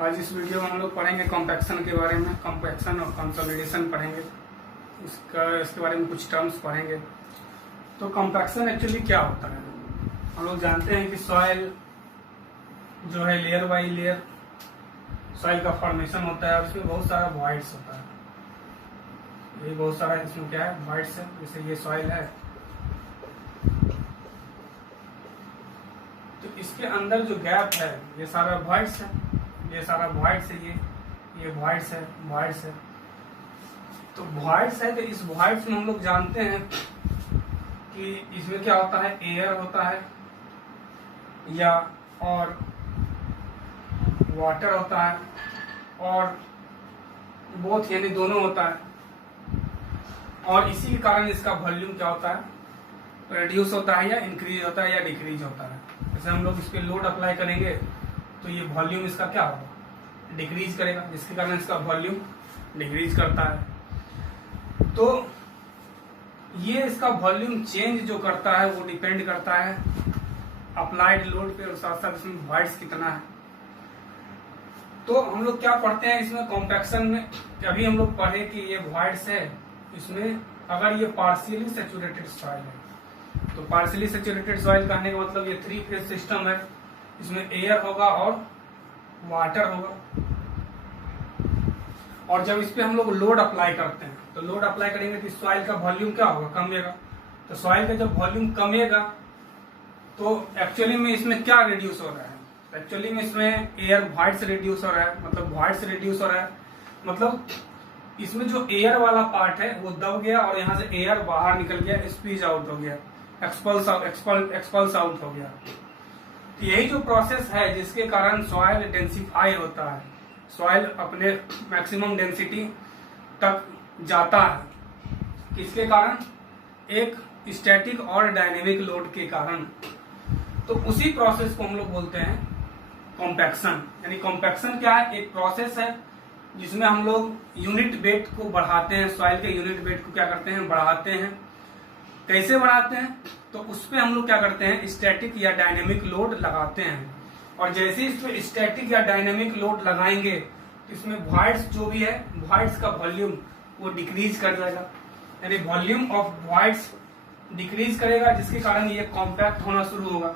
आज इस वीडियो में हम लोग पढ़ेंगे कॉम्पैक्शन के बारे में। कॉम्पैक्शन और कंसोलिडेशन पढ़ेंगे, इसके बारे में कुछ टर्म्स पढ़ेंगे। तो कॉम्पैक्शन एक्चुअली क्या होता है? हम लोग जानते हैं कि सॉइल जो है लेयर बाई लेयर सॉइल का फॉर्मेशन होता है और इसमें बहुत सारा वॉइड्स होता है। ये बहुत सारा इसमें क्या है, वॉइड्स है। जैसे ये सॉइल है तो इसके अंदर जो गैप है ये सारा वॉइड्स है, ये सारा वॉइड्स है, ये वॉइड्स है, वॉइड्स है। तो वॉइड्स है तो इस वॉइड्स में हम लोग जानते हैं कि इसमें क्या होता है, एयर होता है या और वाटर होता है और बोथ यानी दोनों होता है। और इसी के कारण इसका वॉल्यूम क्या होता है, रिड्यूस होता है या इंक्रीज होता है या डिक्रीज होता है। जैसे हम लोग इस पे लोड अप्लाई करेंगे तो ये वॉल्यूम इसका क्या होगा, डिक्रीज करेगा, जिसके कारण इसका वॉल्यूम डिक्रीज करता है। तो ये इसका वॉल्यूम चेंज जो करता है वो डिपेंड करता है अप्लाइड लोड पे और साथ साथ इसमें वॉइड्स कितना है। तो हम लोग क्या पढ़ते हैं इसमें कॉम्पैक्शन में, अभी हम लोग पढ़े कि ये वॉइड्स है, इसमें अगर ये पार्शियली सैचुरेटेड सॉइल है तो पार्शियली सैचुरेटेड सॉइल कहने का मतलब ये 3 फेज सिस्टम है। इसमें एयर होगा और वाटर होगा। और जब इस पे हम लोग लोड अप्लाई करते हैं तो लोड अप्लाई करेंगे तो सॉइल का वॉल्यूम क्या होगा, कमेगा। तो सॉइल का जब वॉल्यूम कमेगा तो एक्चुअली में इसमें क्या रिड्यूस हो रहा है, एक्चुअली में इसमें एयर वॉइड्स रिड्यूस हो रहा है, मतलब वॉइड्स रिड्यूस हो रहा है, मतलब इसमें जो एयर वाला पार्ट है वो दब गया और यहाँ से एयर बाहर निकल गया, स्पीच आउट हो गया, एक्सपल्स आउट हो गया। तो यही जो प्रोसेस है जिसके कारण सॉइल डेंसिफाई होता है, सॉइल अपने मैक्सिमम डेंसिटी तक जाता है। किसके कारण, एक स्टैटिक और डायनेमिक लोड के कारण। तो उसी प्रोसेस को हम लोग बोलते हैं कॉम्पैक्शन। यानी कॉम्पैक्शन क्या है, एक प्रोसेस है जिसमें हम लोग यूनिट वेट को बढ़ाते हैं, सॉइल के यूनिट वेट को क्या करते हैं, बढ़ाते हैं। कैसे बढ़ाते हैं, तो उस पे हम लोग क्या करते हैं, स्टैटिक या डायनेमिक लोड लगाते हैं। और जैसे इस पे स्टैटिक या डायनेमिक लोड लगाएंगे तो इसमें वॉइड्स जो भी है, वॉइड्स का वॉल्यूम वो डिक्रीज कर जाएगा, यानी वॉल्यूम ऑफ वॉइड्स डिक्रीज करेगा, जिसके कारण ये कॉम्पैक्ट होना शुरू होगा।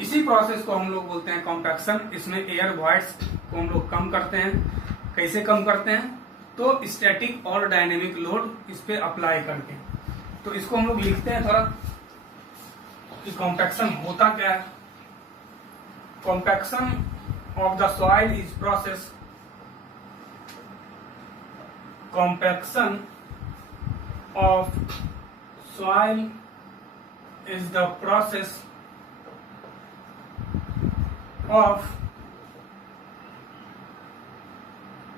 इसी प्रोसेस को हम लोग बोलते हैं कॉम्पैक्शन। इसमें एयर वॉइड्स को हम लोग कम करते हैं। कैसे कम करते हैं, तो स्टैटिक और डायनेमिक लोड इस पे अप्लाई करके। तो इसको हम लोग लिखते हैं थोड़ा कि कॉम्पैक्शन होता क्या है। Compaction of the soil is process, compaction of soil is the process of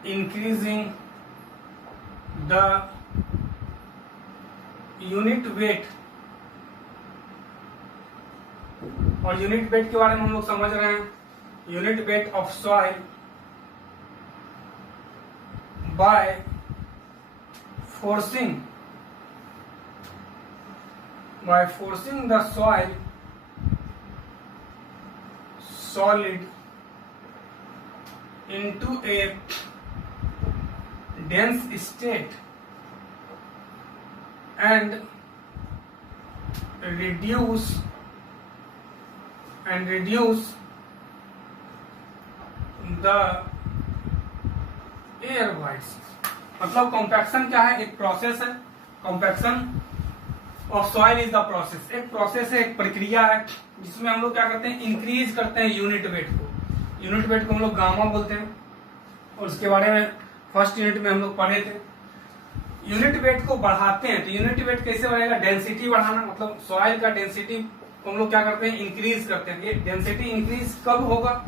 increasing the unit weight। और यूनिट वेट के बारे में हम लोग समझ रहे हैं, unit weight of soil by forcing the soil solid into a dense state and reduce the air voids। मतलब कॉम्पैक्शन क्या है, एक प्रोसेस है। Compaction of soil is the process, एक प्रोसेस है, एक प्रक्रिया है जिसमें हम लोग क्या करते हैं, इंक्रीज करते हैं यूनिट वेट को। यूनिट वेट को हम लोग गामा बोलते हैं और उसके बारे में फर्स्ट यूनिट में हम लोग पढ़े थे। यूनिट वेट को बढ़ाते हैं तो यूनिट वेट कैसे बढ़ेगा, डेंसिटी बढ़ाना, मतलब सॉइल का डेंसिटी को हम लोग क्या करते हैं, इंक्रीज करते हैं। ये डेंसिटी इंक्रीज कब होगा,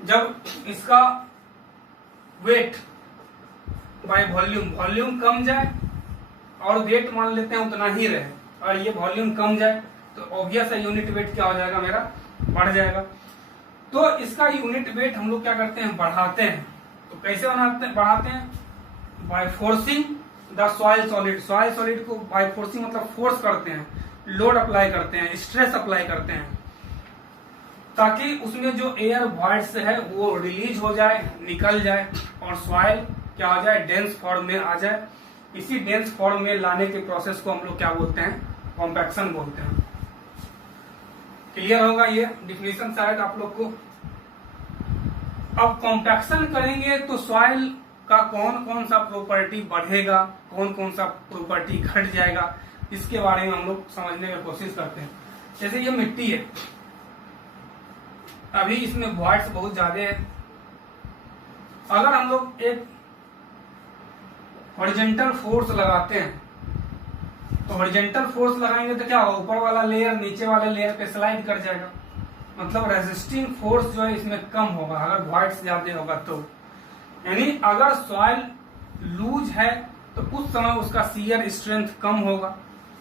जब इसका वेट बाय वॉल्यूम कम जाए और वेट मान लेते हैं उतना ही रहे और ये वॉल्यूम कम जाए तो ऑब्वियस है यूनिट वेट क्या हो जाएगा, मेरा बढ़ जाएगा। तो इसका यूनिट वेट हम लोग क्या करते हैं, बढ़ाते हैं। तो कैसे बढ़ाते हैं, by forcing the soil solid को बाय फोर्सिंग मतलब फोर्स करते हैं, लोड अप्लाई करते हैं, स्ट्रेस अप्लाई करते हैं। ताकि उसमें जो एयर वॉइड्स है वो रिलीज हो जाए, निकल जाए और सॉइल क्या हो जाए, डेंस फॉर्म में आ जाए। इसी डेंस फॉर्म में लाने के प्रोसेस को हम लोग क्या बोलते हैं, कॉम्पैक्शन बोलते हैं। क्लियर होगा ये डिफिनेशन शायद आप लोग को। अब कॉम्पैक्शन करेंगे तो सॉइल का कौन कौन सा प्रॉपर्टी बढ़ेगा, कौन कौन सा प्रॉपर्टी घट जाएगा, इसके बारे में हम लोग समझने की कोशिश करते हैं। जैसे ये मिट्टी है, अभी इसमें वॉइड्स बहुत ज्यादा है। अगर हम लोग एक हॉरिजॉन्टल फोर्स लगाते हैं तो हॉरिजॉन्टल फोर्स लगाएंगे तो क्या होगा, ऊपर वाला लेयर नीचे वाले लेयर पे स्लाइड कर जाएगा। मतलब रेजिस्टिंग फोर्स जो है इसमें कम होगा अगर वॉइड्स ज्यादा होगा तो। यानी अगर सॉइल लूज है तो उस समय उसका शियर स्ट्रेंथ कम होगा।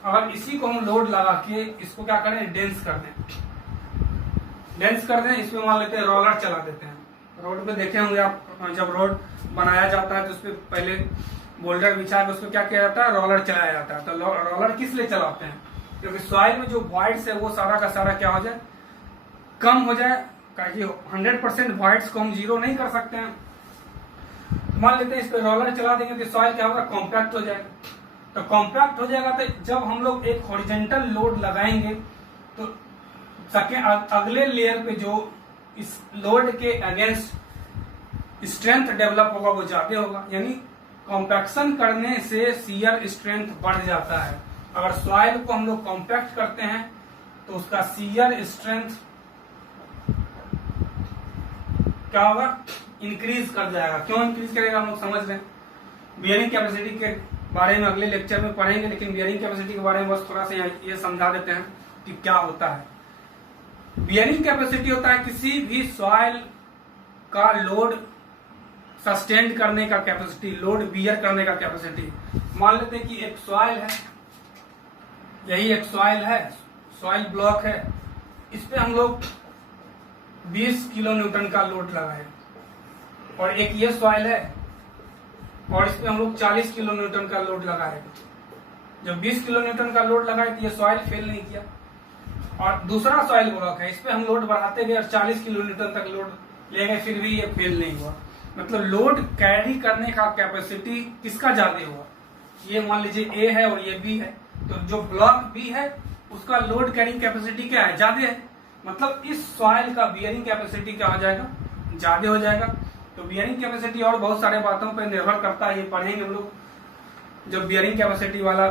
अगर इसी को हम लोड लगा के इसको क्या करें, डेंस कर दें, इसमें मान लेते हैं रोलर चला देते हैं। रोड पे देखे होंगे आप, जब रोड बनाया जाता है तो उसपे पहले बोल्डर बिछा के उसको क्या किया जाता है, रोलर चलाया जाता है। तो रोलर किस लिए चलाते हैं, क्योंकि सॉइल में जो वॉइड्स है वो सारा का सारा क्या हो जाए, कम हो जाए। क्योंकि 100% वॉइड्स को हम जीरो नहीं कर सकते हैं। मान लेते हैं इस पे रोलर चला देंगे तो सॉइल क्या होगा, कॉम्पैक्ट हो जाएगा। तो कॉम्पैक्ट हो जाएगा तो जब हम लोग एक हॉरिजॉन्टल लोड लगाएंगे तो अगले लेयर पे जो इस लोड के अगेंस्ट स्ट्रेंथ डेवलप होगा वो ज्यादा होगा। यानी कॉम्पैक्शन करने से शियर स्ट्रेंथ बढ़ जाता है। अगर सॉइल को हम लोग कॉम्पैक्ट करते हैं तो उसका शियर स्ट्रेंथ क्या होगा, इंक्रीज कर जाएगा। क्यों इंक्रीज करेगा, हम लोग समझ रहे हैं। बियरिंग कैपेसिटी के बारे में अगले लेक्चर में पढ़ेंगे, लेकिन बियरिंग कैपेसिटी के बारे में बस थोड़ा सा ये समझा देते हैं कि क्या होता है। बियरिंग कैपेसिटी होता है किसी भी सॉइल का लोड सस्टेन करने का कैपेसिटी, लोड बियर करने का कैपेसिटी। मान लेते हैं कि एक सॉइल है, यही एक सॉइल है, सॉइल ब्लॉक है, इस पे हम लोग 20 किलो न्यूटन का लोड लगाए। और एक ये सॉइल है और इस पे हम लोग 40 किलो न्यूटन का लोड लगाए। जब 20 किलो न्यूटन का लोड लगाए तो ये सॉइल फेल नहीं किया। और दूसरा सॉइल ब्लॉक है, इस पे हम लोड बढ़ाते गए और 40 किलो न्यूटन तक लोड ले गए, फिर भी ये फेल नहीं हुआ। मतलब लोड कैरी करने का कैपेसिटी किसका ज्यादा हुआ, ये मान लीजिए ए है और ये बी है, तो जो ब्लॉक बी है उसका लोड कैरिंग कैपेसिटी क्या है, ज्यादा है। मतलब इस सॉइल का बियरिंग कैपेसिटी क्या हो जाएगा, ज्यादा हो जाएगा। तो बियरिंग कैपेसिटी और बहुत सारे बातों पर निर्भर करता है, ये पढ़ेंगे हम लोग जब बियरिंग कैपेसिटी वाला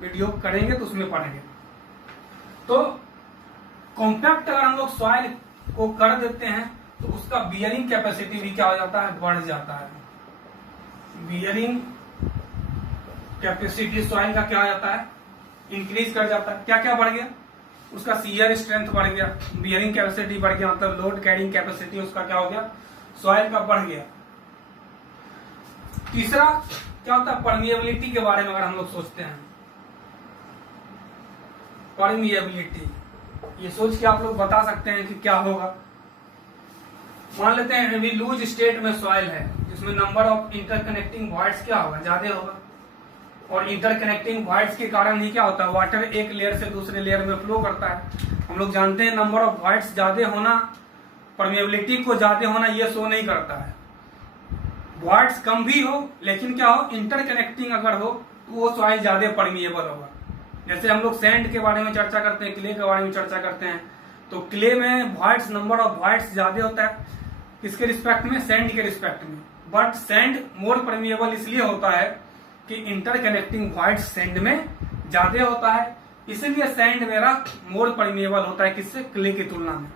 वीडियो करेंगे तो उसमें पढ़ेंगे। तो कॉम्पैक्ट अगर हम लोग सॉइल को कर देते हैं तो उसका बियरिंग कैपेसिटी भी क्या हो जाता है, बढ़ जाता है। बियरिंग कैपेसिटी सॉइल का क्या हो जाता है, इंक्रीज कर जाता है। क्या क्या बढ़ गया, उसका शियर स्ट्रेंथ बढ़ गया, बियरिंग कैपेसिटी बढ़ गया, मतलब लोड कैरिंग कैपेसिटी उसका क्या हो गया, सॉइल का बढ़ गया। तीसरा क्या होता है, परमिएबिलिटी के बारे में अगर हम लोग सोचते हैं, परमिएबिलिटी, ये सोच के आप लोग बता सकते हैं कि क्या होगा। मान लेते हैं अभी लूज स्टेट में सॉइल है जिसमें नंबर ऑफ इंटरकनेक्टिंग वॉइड्स क्या होगा, ज्यादा होगा। और इंटरकनेक्टिंग वॉइड्स के कारण ही क्या होता है, वाटर एक लेयर से दूसरे लेयर में फ्लो करता है। हम लोग जानते हैं नंबर ऑफ वॉइड्स ज्यादा होना, परमिएबिलिटी को ज्यादा होना ये शो नहीं करता है। वॉइड्स कम भी हो लेकिन क्या हो, इंटरकनेक्टिंग अगर हो तो वो सॉइल ज्यादा परमिएबल होगा। जैसे हम लोग सैंड के बारे में चर्चा करते हैं, क्ले के बारे में चर्चा करते हैं, तो क्ले में वॉइड्स, नंबर ऑफ वॉइड्स ज्यादा होता है किसके रिस्पेक्ट में, सैंड के रिस्पेक्ट में। बट सैंड मोर परमिएबल इसलिए होता है कि इंटरकनेक्टिंग वॉइड्स सैंड में ज्यादा होता है, इसीलिए सैंड मेरा मोर परमिएबल होता है किससे, क्ले की तुलना में।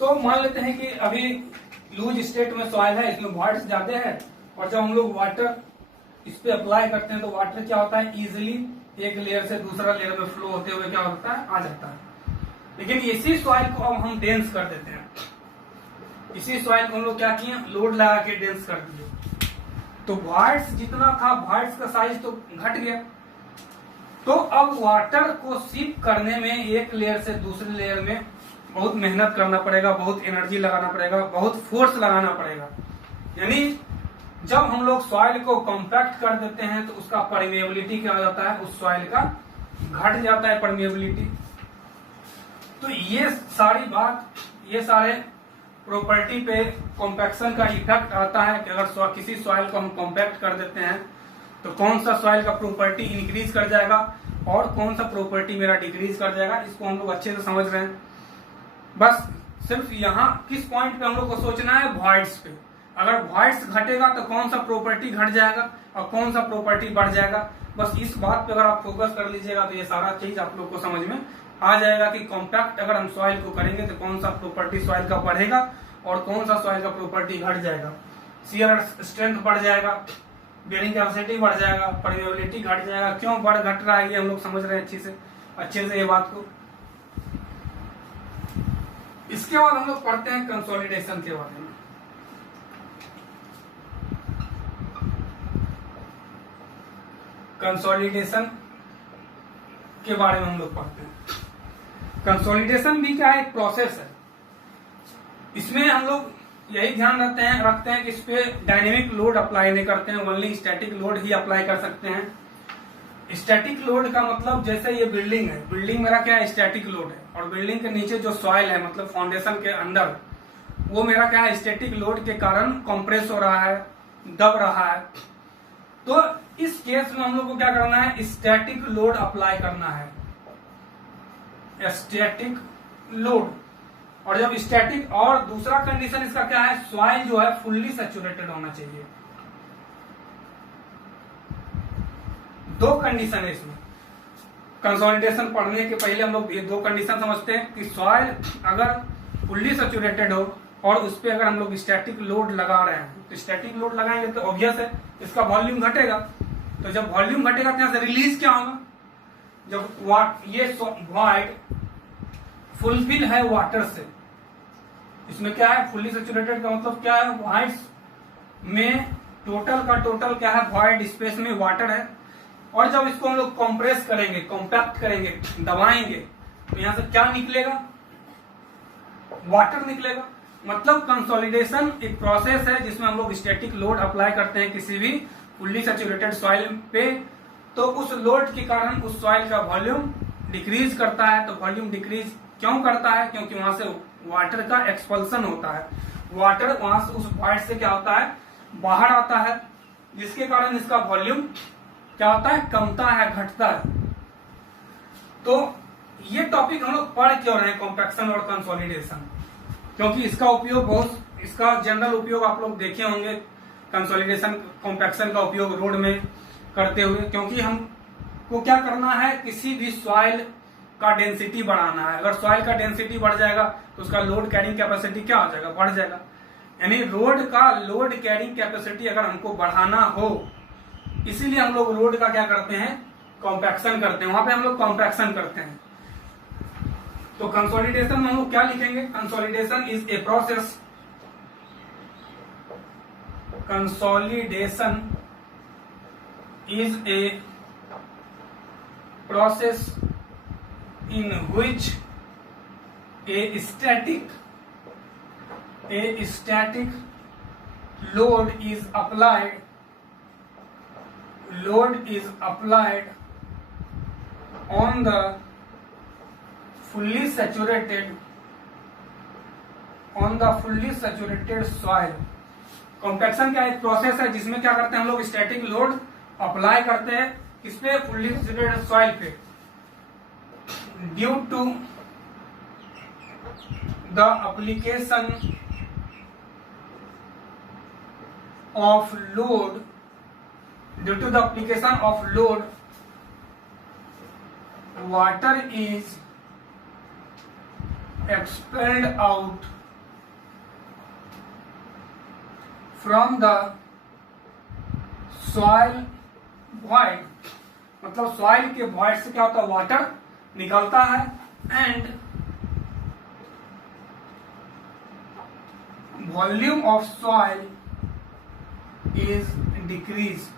तो मान लेते हैं कि अभी लूज स्टेट में सॉइल है, इसमें वॉइड्स ज्यादा है, और जब हम लोग वाटर इस पे अप्लाई करते हैं तो वाटर क्या होता है, इजिली एक लेयर से दूसरा लेयर में फ्लो होते हुए क्या होता है, आ जाता है। लेकिन इसी सॉइल को अब हम डेंस कर देते हैं। इसी सॉइल को हम लोग क्या किए, लोड लगा के डेंस कर दिए, तो वॉइड्स जितना था वॉइड्स का साइज तो घट गया। तो अब वाटर को सिप करने में एक लेयर से दूसरे लेयर में बहुत मेहनत करना पड़ेगा, बहुत एनर्जी लगाना पड़ेगा, बहुत फोर्स लगाना पड़ेगा। यानी जब हम लोग सॉइल को कॉम्पैक्ट कर देते हैं तो उसका परमिएबिलिटी क्या हो जाता है, उस सॉइल का घट जाता है परमिएबिलिटी। तो ये सारी बात, ये सारे प्रॉपर्टी पे कॉम्पैक्शन का इफेक्ट आता है कि अगर किसी सॉइल को हम कॉम्पैक्ट कर देते हैं तो कौन सा सॉइल का प्रॉपर्टी इंक्रीज कर जाएगा और कौन सा प्रॉपर्टी मेरा डिक्रीज कर जाएगा। इसको हम लोग अच्छे से समझ रहे हैं। बस सिर्फ यहाँ किस पॉइंट पे हम लोग को सोचना है, वॉइड्स पे। अगर वॉइड्स घटेगा तो कौन सा प्रॉपर्टी घट जाएगा और कौन सा प्रॉपर्टी बढ़ जाएगा। बस इस बात पे अगर आप फोकस कर लीजिएगा तो ये सारा चीज आप लोग को समझ में आ जाएगा कि कॉम्पैक्ट अगर हम सॉइल को करेंगे तो कौन सा प्रॉपर्टी सॉइल का बढ़ेगा और कौन सा सॉइल का प्रॉपर्टी घट जाएगा। शियर स्ट्रेंथ बढ़ जाएगा, बेयरिंग कैपेसिटी बढ़ जाएगा, परमेबिलिटी घट जाएगा। क्यों घट रहा है ये हम लोग समझ रहे हैं अच्छे से ये बात को। इसके बाद हम लोग पढ़ते हैं कंसोलिडेशन के बारे में। कंसोलिडेशन के बारे में हम लोग पढ़ते हैं। कंसोलिडेशन भी क्या है, एक प्रोसेस है। इसमें हम लोग यही ध्यान रखते हैं कि इस पे डायनेमिक लोड अप्लाई नहीं करते हैं, ओनली स्टैटिक लोड ही अप्लाई कर सकते हैं। स्टैटिक लोड का मतलब जैसे ये बिल्डिंग है, बिल्डिंग मेरा क्या है, स्टैटिक लोड है, और बिल्डिंग के नीचे जो सॉइल है मतलब फाउंडेशन के अंदर, वो मेरा क्या है, स्टैटिक लोड के कारण कंप्रेस हो रहा है, दब रहा है। तो इस केस में हम लोग को क्या करना है, स्टैटिक लोड अप्लाई करना है, स्टैटिक लोड। और जब स्टैटिक, और दूसरा कंडीशन इसका क्या है, सॉइल जो है फुल्ली सैचुरेटेड होना चाहिए। दो कंडीशन है इसमें। कंसोलिडेशन पढ़ने के पहले हम लोग ये दो कंडीशन समझते हैं कि सॉइल अगर फुल्ली सैचुरेटेड हो और उस पर अगर हम लोग स्टैटिक लोड लगा रहे हैं, तो स्टैटिक लोड लगाएंगे तो ऑब्वियस है इसका वॉल्यूम घटेगा। तो जब वॉल्यूम घटेगा तो यहां से रिलीज क्या होगा, जब ये वॉइड फुलफिल है वाटर से। इसमें क्या है, फुल्ली सैचुरेटेड का मतलब क्या है, वॉइड्स में टोटल का टोटल क्या है, वॉइड स्पेस में वाटर है। और जब इसको हम लोग कंप्रेस करेंगे, कॉम्पैक्ट करेंगे, दबाएंगे, तो यहां से क्या निकलेगा, वाटर निकलेगा। मतलब कंसोलिडेशन एक प्रोसेस है जिसमें हम लोग स्टैटिक लोड अप्लाई करते हैं किसी भी फुल्ली सैचुरेटेड सॉइल पे। तो उस लोड के कारण उस सॉइल का वॉल्यूम डिक्रीज करता है। तो वॉल्यूम डिक्रीज क्यों करता है, क्योंकि वहां से वाटर का एक्सपल्सन होता है, वाटर वहां से उस वॉइड से क्या होता है, बाहर आता है, जिसके कारण इसका वॉल्यूम क्या होता है, कमता है, घटता है। तो ये टॉपिक हम लोग पढ़ क्यों रहे हैं, कॉम्पैक्शन और कंसोलिडेशन, क्योंकि इसका उपयोग बहुत, इसका जनरल उपयोग आप लोग देखे होंगे, कंसोलिडेशन कॉम्पैक्शन का उपयोग रोड में करते हुए। क्योंकि हमको क्या करना है, किसी भी सॉइल का डेंसिटी बढ़ाना है। अगर सॉइल का डेंसिटी बढ़ जाएगा तो उसका लोड कैरिंग कैपेसिटी क्या हो जाएगा, बढ़ जाएगा। यानी रोड का लोड कैरिंग कैपेसिटी अगर हमको बढ़ाना हो, इसीलिए हम लोग रोड का क्या करते हैं, कॉम्पैक्शन करते हैं, वहां पे हम लोग कॉम्पैक्शन करते हैं। तो कंसोलिडेशन में हम लोग क्या लिखेंगे, consolidation is a process, consolidation is a process in which a static load is applied on the fully saturated soil। Compaction का एक प्रोसेस है जिसमें क्या करते हैं हम लोग, स्टैटिक लोड अप्लाई करते हैं किस पे, फुल्ली सैचुरेटेड सॉइल पे। Due to the application of load, water is expelled out from the soil void। मतलब सॉइल के void से क्या होता है, वाटर निकलता है, and volume of soil is decrease.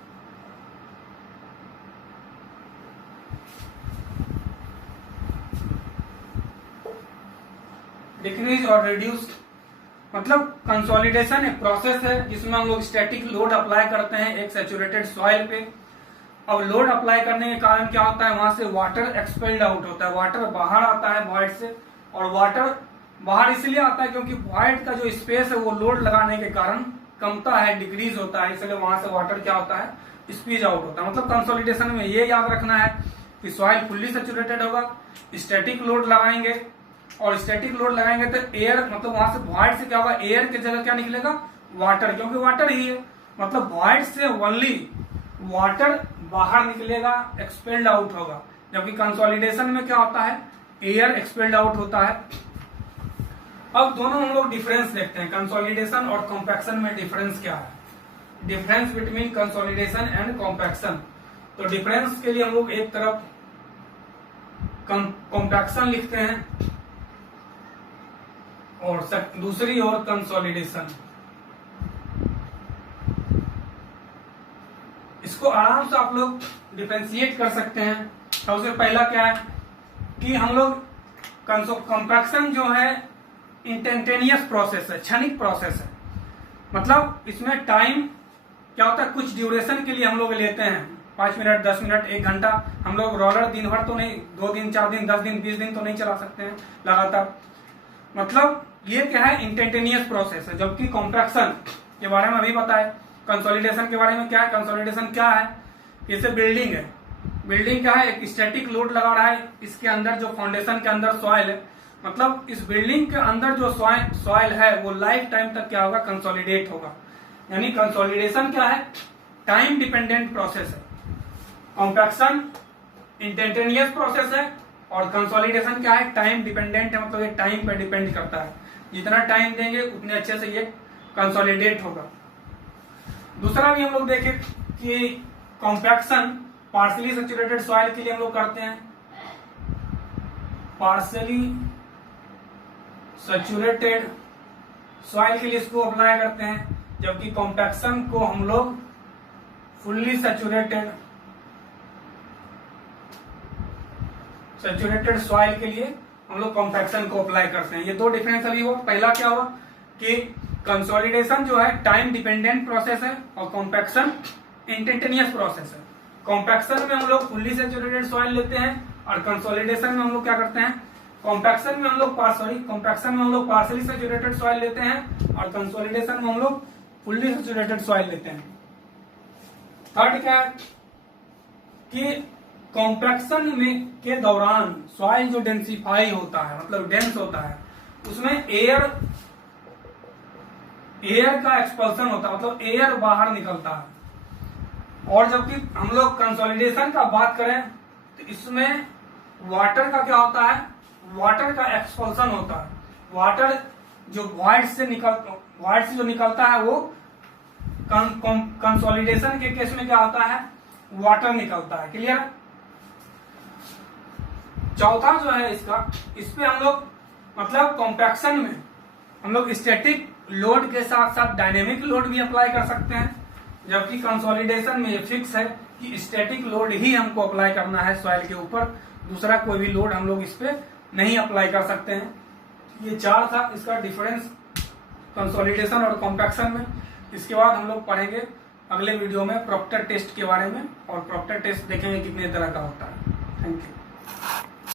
और रिड्यूस, मतलब कंसोलिडेशन एक प्रोसेस है जिसमें हम लोग स्टैटिक लोड अप्लाई करते हैं एक सैचुरेटेड सॉइल पे। अब लोड अप्लाई करने के कारण क्या होता है, वहां से वाटर एक्सपेल्ड आउट होता है, वाटर बाहर आता है वॉइड से, और वाटर बाहर इसलिए आता है क्योंकि वॉइड का जो स्पेस है वो लोड लगाने के कारण कमता है, डिक्रीज होता है, इसलिए वहां से वाटर क्या होता है, स्क्वीज आउट होता है। मतलब कंसोलिडेशन में ये याद रखना है कि सॉइल फुल्ली सैचुरेटेड होगा, स्टैटिक लोड लगाएंगे, और स्टैटिक लोड लगाएंगे तो एयर मतलब वहां से वॉइड से क्या होगा, एयर की जगह क्या निकलेगा, वाटर, क्योंकि वाटर ही है, मतलब वॉइड से ओनली वाटर बाहर निकलेगा, एक्सपेल्ड आउट होगा। जबकि कंसोलिडेशन में क्या होता है, एयर एक्सपेल्ड आउट होता है। अब दोनों हम लोग डिफरेंस देखते हैं, कंसोलिडेशन और कॉम्पैक्शन में डिफरेंस क्या है, difference between consolidation and compaction. तो डिफरेंस के लिए हम लोग एक तरफ कॉम्पैक्शन लिखते हैं और दूसरी ओर कंसोलिडेशन। इसको आराम से आप लोग डिफरेंशिएट कर सकते हैं। सबसे पहला क्या है कि हम लोग कॉम्पैक्शन जो है इंस्टेंटेनियस प्रोसेस है, क्षणिक प्रोसेस है। मतलब इसमें टाइम क्या होता है, कुछ ड्यूरेशन के लिए हम लोग लेते हैं, 5 मिनट, 10 मिनट, 1 घंटा। हम लोग रोलर दिन भर तो नहीं, 2 दिन, 4 दिन, 10 दिन, 20 दिन तो नहीं चला सकते हैं लगातार। मतलब ये क्या है, इंस्टेंटेनियस प्रोसेस है। जबकि कॉम्पैक्शन के बारे में अभी बताए, कंसोलिडेशन के बारे में क्या है, कंसोलिडेशन क्या है, जैसे बिल्डिंग है, बिल्डिंग क्या है, एक स्टैटिक लोड लगा रहा है, इसके अंदर जो फाउंडेशन के अंदर सॉइल है, मतलब इस बिल्डिंग के अंदर जो सॉइल है वो लाइफ टाइम तक क्या होगा, कंसोलिडेट होगा। यानी कंसोलिडेशन क्या है, टाइम डिपेंडेंट प्रोसेस है, कॉम्पैक्शन इंस्टेंटेनियस प्रोसेस है, और कंसोलिडेशन क्या है, टाइम डिपेंडेंट है, मतलब ये टाइम पे डिपेंड करता है, जितना टाइम देंगे उतने अच्छे से ये कंसोलिडेट होगा। दूसरा भी हम लोग देखें कि कॉम्पैक्शन पार्शियली सैचुरेटेड सॉइल के लिए हम लोग करते हैं, पार्शियली सैचुरेटेड सॉइल के लिए इसको अप्लाई करते हैं। जबकि कॉम्पैक्शन को हम लोग फुल्ली सैचुरेटेड सॉइल के लिए हम लोग कॉम्पैक्शन को अप्लाई करते हैं। ये दो डिफरेंस अभी हुआ। पहला क्या हुआ कि कंसोलिडेशन जो है टाइम डिपेंडेंट प्रोसेस है और कॉम्पैक्शन इंस्टेंटेनियस प्रोसेस है। कॉम्पैक्शन में हम लोग फुल्ली सैचुरेटेड सॉइल लेते हैं और कंसोलिडेशन में हम लोग क्या करते हैं, कॉम्पैक्शन में हम लोग पार्शियली सैचुरेटेड सॉइल लेते हैं और कंसोलिडेशन में हम लोग फुल्ली सैचुरेटेड सॉइल लेते हैं। थर्ड क्या है कि कॉम्पैक्शन में के दौरान सॉइल जो डेंसिफाई होता है, मतलब डेंस होता है, उसमें एयर का एक्सपल्सन होता है, मतलब एयर बाहर निकलता है। और जबकि हम लोग कंसोलिडेशन का बात करें तो इसमें वाटर का क्या होता है, वाटर का एक्सपल्सन होता है। वाटर जो वॉइड से जो निकलता है वो कंसोलिडेशन के केस में क्या होता है, वाटर निकलता है। क्लियर। चौथा जो है इसका, इस पे हम लोग मतलब कॉम्पैक्शन में हम लोग स्टैटिक लोड के साथ साथ डायनेमिक लोड भी अप्लाई कर सकते हैं। जबकि कंसोलिडेशन में ये फिक्स है कि स्टैटिक लोड ही हमको अप्लाई करना है सॉइल के ऊपर, दूसरा कोई भी लोड हम लोग इस पे नहीं अप्लाई कर सकते हैं। ये 4 था इसका डिफरेंस कंसोलिडेशन और कॉम्पैक्शन में। इसके बाद हम लोग पढ़ेंगे अगले वीडियो में प्रॉक्टर टेस्ट के बारे में, और प्रॉक्टर टेस्ट देखेंगे कितने तरह का होता है। Thank you.